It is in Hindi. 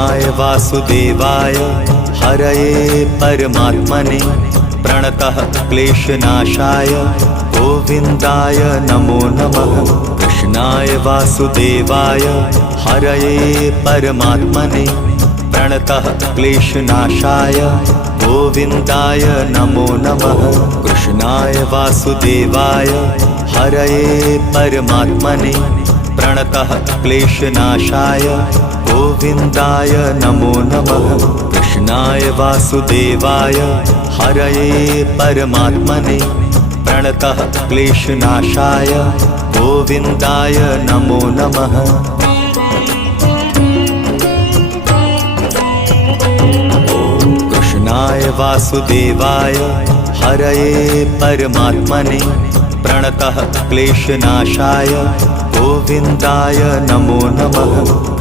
कृष्णाय वासुदेवाय हरये परमात्मने प्रणतः क्लेशनाशाय गोविन्दाय नमो नमः। कृष्णाय वासुदेवाय हरये परमात्मने प्रणतः क्लेशनाशाय गोविन्दाय नमो नमः। कृष्णाय वासुदेवाय हरये परमात्मने प्रणतः क्लेशनाशाय गोविन्दाय नमो नमः। कृष्णाय वासुदेवाय हरये परमात्मने प्रणतः क्लेशनाशाय गोविन्दाय नमो नमः। कृष्णाय वासुदेवाय हरये परमात्मने प्रणतः क्लेशनाशाय गोविन्दाय नमो नमः।